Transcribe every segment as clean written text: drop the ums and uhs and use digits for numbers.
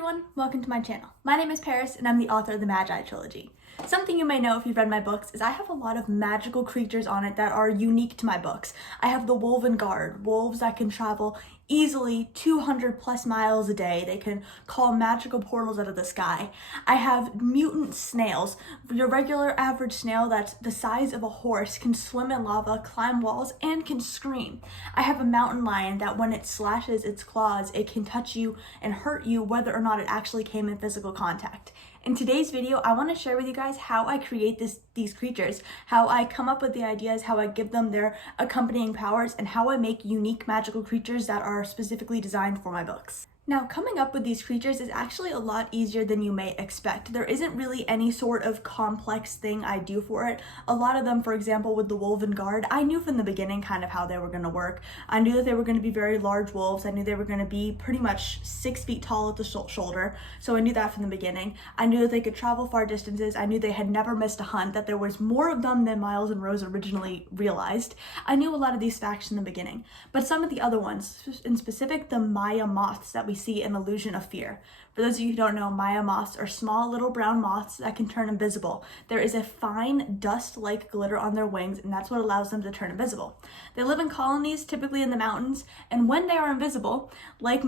everyone, welcome to my channel. My name is Paris and I'm the author of the Magi trilogy. Something you may know if you've read my books is I have a lot of magical creatures on it that are unique to my books. I have the Woven Guard, wolves that can travel easily 200 plus miles a day. They can call magical portals out of the sky. I have mutant snails. Your regular average snail that's the size of a horse can swim in lava, climb walls, and can scream. I have a mountain lion that when it slashes its claws, it can touch you and hurt you whether or not it actually came in physical contact. In today's video, I want to share with you guys how I create these creatures, how I come up with the ideas, how I give them their accompanying powers, and how I make unique magical creatures that are specifically designed for my books. Now, coming up with these creatures is actually a lot easier than you may expect. There isn't really any sort of complex thing I do for it. A lot of them, for example, with the Woven Guard, I knew from the beginning kind of how they were going to work. I knew that they were going to be very large wolves. I knew they were going to be pretty much 6 feet tall at the shoulder, so I knew that from the beginning. I knew that they could travel far distances. I knew they had never missed a hunt, that there was more of them than Miles and Rose originally realized. I knew a lot of these facts in the beginning, but some of the other ones, in specific the Maya moths that we see in Illusion of Fear. For those of you who don't know, Maya moths are small little brown moths that can turn invisible. There is a fine dust-like glitter on their wings, and that's what allows them to turn invisible. They live in colonies, typically in the mountains, and when they are invisible, like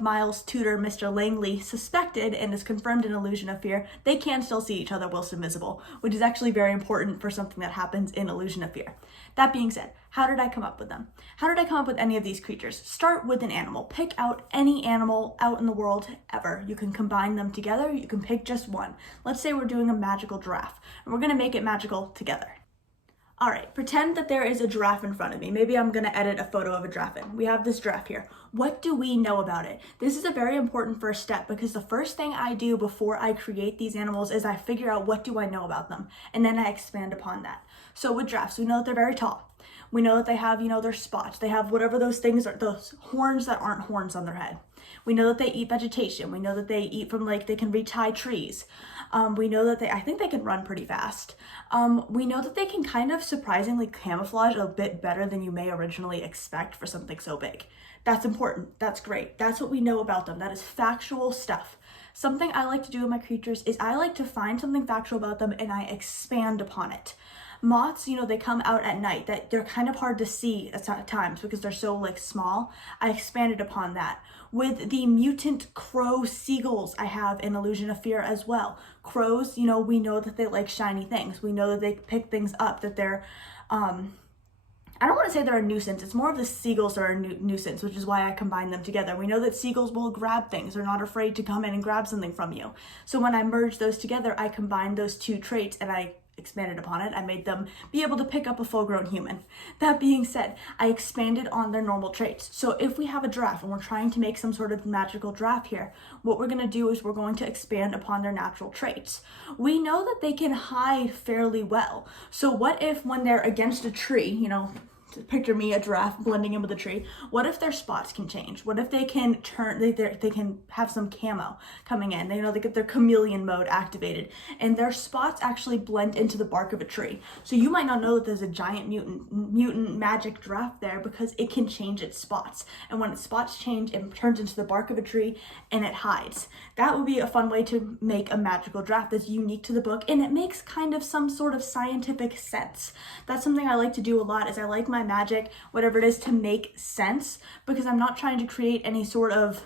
Miles' tutor, Mr. Langley, suspected and is confirmed in Illusion of Fear, they can still see each other whilst invisible, which is actually very important for something that happens in Illusion of Fear. That being said, how did I come up with them? How did I come up with any of these creatures? Start with an animal. Pick out any animal out in the world ever. You can combine them together. You can pick just one. Let's say we're doing a magical giraffe, and we're gonna make it magical together. All right, pretend that there is a giraffe in front of me. Maybe I'm gonna edit a photo of a giraffe in. We have this giraffe here. What do we know about it? This is a very important first step because the first thing I do before I create these animals is I figure out what do I know about them, and then I expand upon that. So with giraffes, we know that they're very tall. We know that they have, their spots. They have whatever those things are, those horns that aren't horns on their head. We know that they eat vegetation. We know that they eat from they can reach high trees. We know that I think they can run pretty fast. We know that they can kind of surprisingly camouflage a bit better than you may originally expect for something so big. That's important. That's great. That's what we know about them. That is factual stuff. Something I like to do with my creatures is I like to find something factual about them and I expand upon it. Moths, they come out at night, that they're kind of hard to see at times because they're so small. I expanded upon that. With the mutant crow seagulls I have in Illusion of Fear as well. Crows, we know that they like shiny things. We know that they pick things up, that they're, I don't want to say they're a nuisance. It's more of the seagulls that are a nuisance, which is why I combine them together. We know that seagulls will grab things. They're not afraid to come in and grab something from you. So when I merge those together, I combine those two traits and I expanded upon it. I made them be able to pick up a full-grown human. That being said, I expanded on their normal traits. So if we have a giraffe and we're trying to make some sort of magical giraffe here, what we're going to do is we're going to expand upon their natural traits. We know that they can hide fairly well. So what if when they're against a tree, picture me, a giraffe blending in with a tree. What if their spots can change? What if they can turn, they can have some camo coming in? They get their chameleon mode activated and their spots actually blend into the bark of a tree. So you might not know that there's a giant mutant magic giraffe there because it can change its spots. And when its spots change, it turns into the bark of a tree and it hides. That would be a fun way to make a magical giraffe that's unique to the book and it makes kind of some sort of scientific sense. That's something I like to do a lot is I like my magic, whatever it is, to make sense because I'm not trying to create any sort of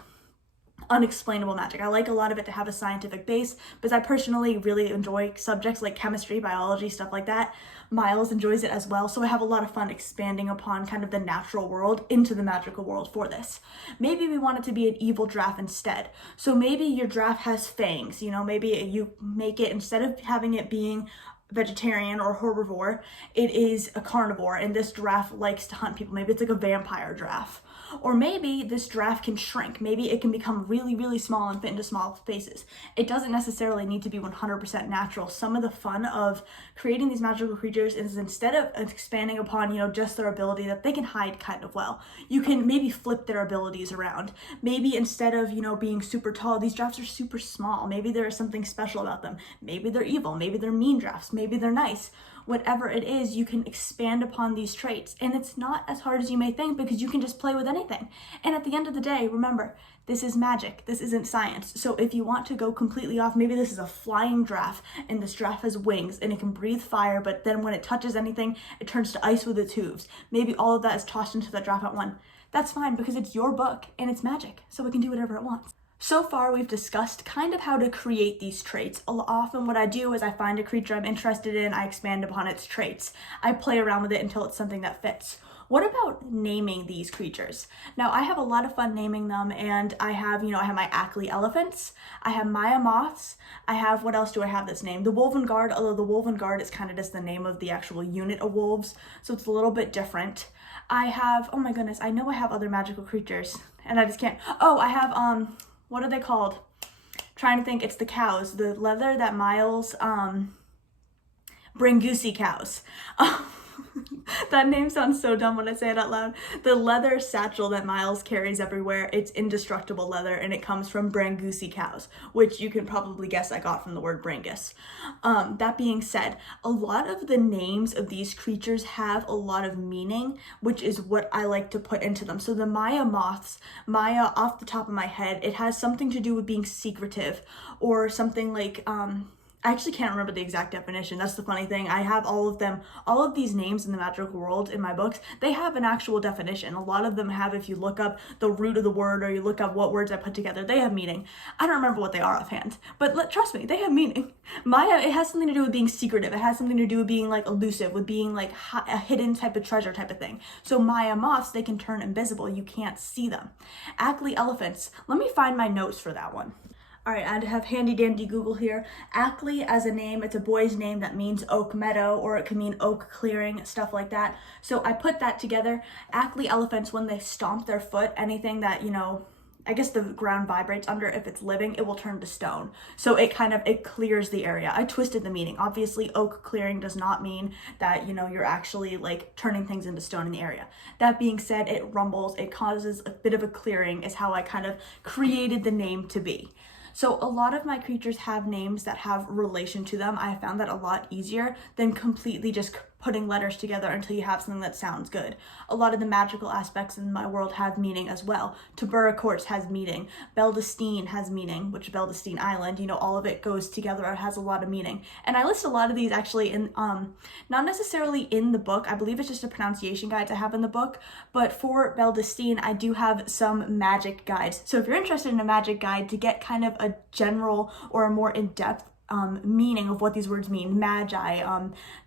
unexplainable magic. I like a lot of it to have a scientific base because I personally really enjoy subjects like chemistry, biology, stuff like that. Miles enjoys it as well, so I have a lot of fun expanding upon kind of the natural world into the magical world for this. Maybe we want it to be an evil giraffe instead. So maybe your giraffe has fangs, maybe you make it, instead of having it being vegetarian or herbivore, it is a carnivore and this giraffe likes to hunt people. Maybe it's like a vampire giraffe. Or maybe this giraffe can shrink. Maybe it can become really, really small and fit into small spaces. It doesn't necessarily need to be 100% natural. Some of the fun of creating these magical creatures is instead of expanding upon, just their ability that they can hide kind of well, you can maybe flip their abilities around. Maybe instead of, being super tall, these giraffes are super small. Maybe there is something special about them. Maybe they're evil. Maybe they're mean giraffes. Maybe they're nice. whatever it is, you can expand upon these traits. And it's not as hard as you may think because you can just play with anything. And at the end of the day, remember, this is magic. This isn't science. So if you want to go completely off, maybe this is a flying giraffe and this giraffe has wings and it can breathe fire, but then when it touches anything, it turns to ice with its hooves. Maybe all of that is tossed into the giraffe at one. That's fine because it's your book and it's magic, so it can do whatever it wants. So far, we've discussed kind of how to create these traits. Often what I do is I find a creature I'm interested in, I expand upon its traits. I play around with it until it's something that fits. What about naming these creatures? Now, I have a lot of fun naming them, and I have my Ackley elephants, I have Maya moths, I have, what else do I have that's named? The Wolven Guard, although the Wolven Guard is kind of just the name of the actual unit of wolves, so it's a little bit different. I have, oh my goodness, I know I have other magical creatures, and I just can't. Oh, I have, what are they called? Trying to think, it's the cows, the leather that Miles, bring goosey cows. That name sounds so dumb when I say it out loud. The leather satchel that Miles carries everywhere, it's indestructible leather and it comes from Brangoosey cows, which you can probably guess I got from the word Brangus. That being said, a lot of the names of these creatures have a lot of meaning, which is what I like to put into them. So the Maya moths, Maya, off the top of my head, it has something to do with being secretive or something like, I actually can't remember the exact definition. That's the funny thing. I have all of these names in the magical world in my books, they have an actual definition. A lot of them have, if you look up the root of the word or you look up what words I put together, they have meaning. I don't remember what they are offhand, but trust me, they have meaning. Maya, it has something to do with being secretive. It has something to do with being like elusive, with being like a hidden type of treasure type of thing. So Maya moths, they can turn invisible. You can't see them. Ackley elephants, let me find my notes for that one. All right, I have handy dandy Google here. Ackley as a name, it's a boy's name that means oak meadow, or it can mean oak clearing, stuff like that. So I put that together. Ackley elephants, when they stomp their foot, anything that, I guess the ground vibrates under, if it's living, it will turn to stone. So it clears the area. I twisted the meaning. Obviously, oak clearing does not mean that, you're actually like turning things into stone in the area. That being said, it rumbles, it causes a bit of a clearing is how I kind of created the name to be. So a lot of my creatures have names that have relation to them. I found that a lot easier than completely just putting letters together until you have something that sounds good. A lot of the magical aspects in my world have meaning as well. Tabura Courts has meaning. Beldestine has meaning, which Beldestine Island, all of it goes together. It has a lot of meaning. And I list a lot of these actually in, not necessarily in the book. I believe it's just a pronunciation guides I have in the book. But for Beldestine, I do have some magic guides. So if you're interested in a magic guide to get kind of a general or a more in-depth meaning of what these words mean, magi,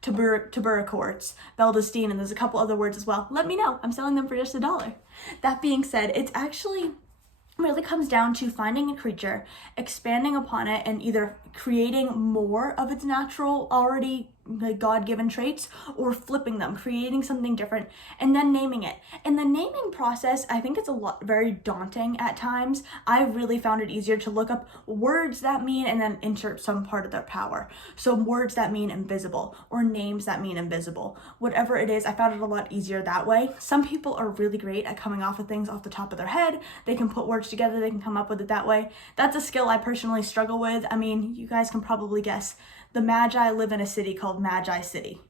Tabura Courts, Beldestine, and there's a couple other words as well, let me know. I'm selling them for just $1. That being said, it's actually really comes down to finding a creature, expanding upon it, and either creating more of its natural, already God-given traits, or flipping them, creating something different, and then naming it. And the naming process, I think it's very daunting at times. I really found it easier to look up words that mean and then insert some part of their power. So words that mean invisible, or names that mean invisible. Whatever it is, I found it a lot easier that way. Some people are really great at coming off of things off the top of their head. They can put words together, they can come up with it that way. That's a skill I personally struggle with. I mean, you guys can probably guess. The Magi live in a city called Magi City.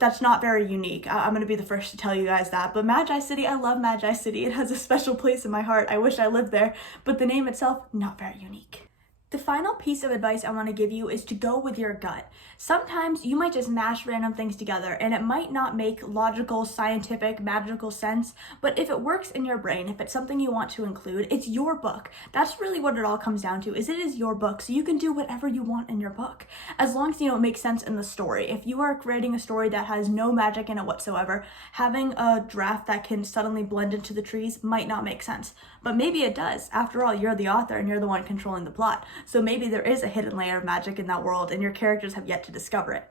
That's not very unique. I'm going to be the first to tell you guys that. But Magi City, I love Magi City. It has a special place in my heart. I wish I lived there. But the name itself, not very unique. The final piece of advice I want to give you is to go with your gut. Sometimes you might just mash random things together and it might not make logical, scientific, magical sense, but if it works in your brain, if it's something you want to include, it's your book. That's really what it all comes down to, is it is your book, so you can do whatever you want in your book. As long as, it makes sense in the story. If you are creating a story that has no magic in it whatsoever, having a draft that can suddenly blend into the trees might not make sense. But maybe it does. After all, you're the author and you're the one controlling the plot. So maybe there is a hidden layer of magic in that world and your characters have yet to discover it.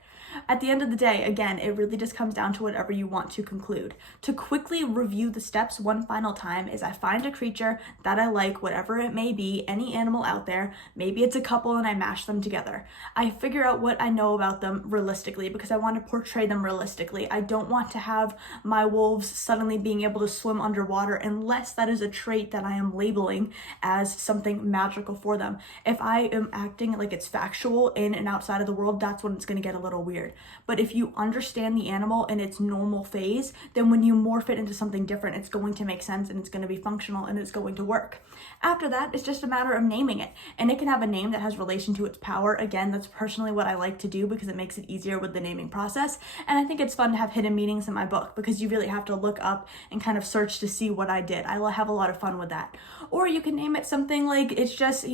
At the end of the day, again, it really just comes down to whatever you want to conclude. To quickly review the steps one final time is I find a creature that I like, whatever it may be, any animal out there. Maybe it's a couple and I mash them together. I figure out what I know about them realistically because I want to portray them realistically. I don't want to have my wolves suddenly being able to swim underwater unless that is a trait that I am labeling as something magical for them. If I am acting like it's factual in and outside of the world, that's when it's going to get a little weird. But if you understand the animal in its normal phase, then when you morph it into something different, it's going to make sense and it's going to be functional and it's going to work. After that, it's just a matter of naming it. And it can have a name that has relation to its power. Again, that's personally what I like to do because it makes it easier with the naming process. And I think it's fun to have hidden meanings in my book because you really have to look up and kind of search to see what I did. I have a lot of fun with that. Or you can name it something like it's just,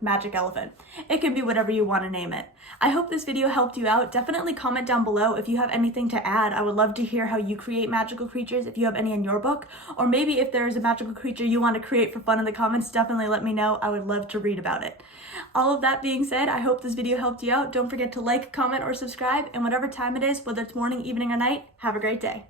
magic elephant. It can be whatever you want to name it. I hope this video helped you out. Definitely comment down below if you have anything to add. I would love to hear how you create magical creatures, if you have any in your book, or maybe if there's a magical creature you want to create for fun in the comments, definitely let me know. I would love to read about it. All of that being said, I hope this video helped you out. Don't forget to like, comment, or subscribe, and whatever time it is, whether it's morning, evening, or night, have a great day.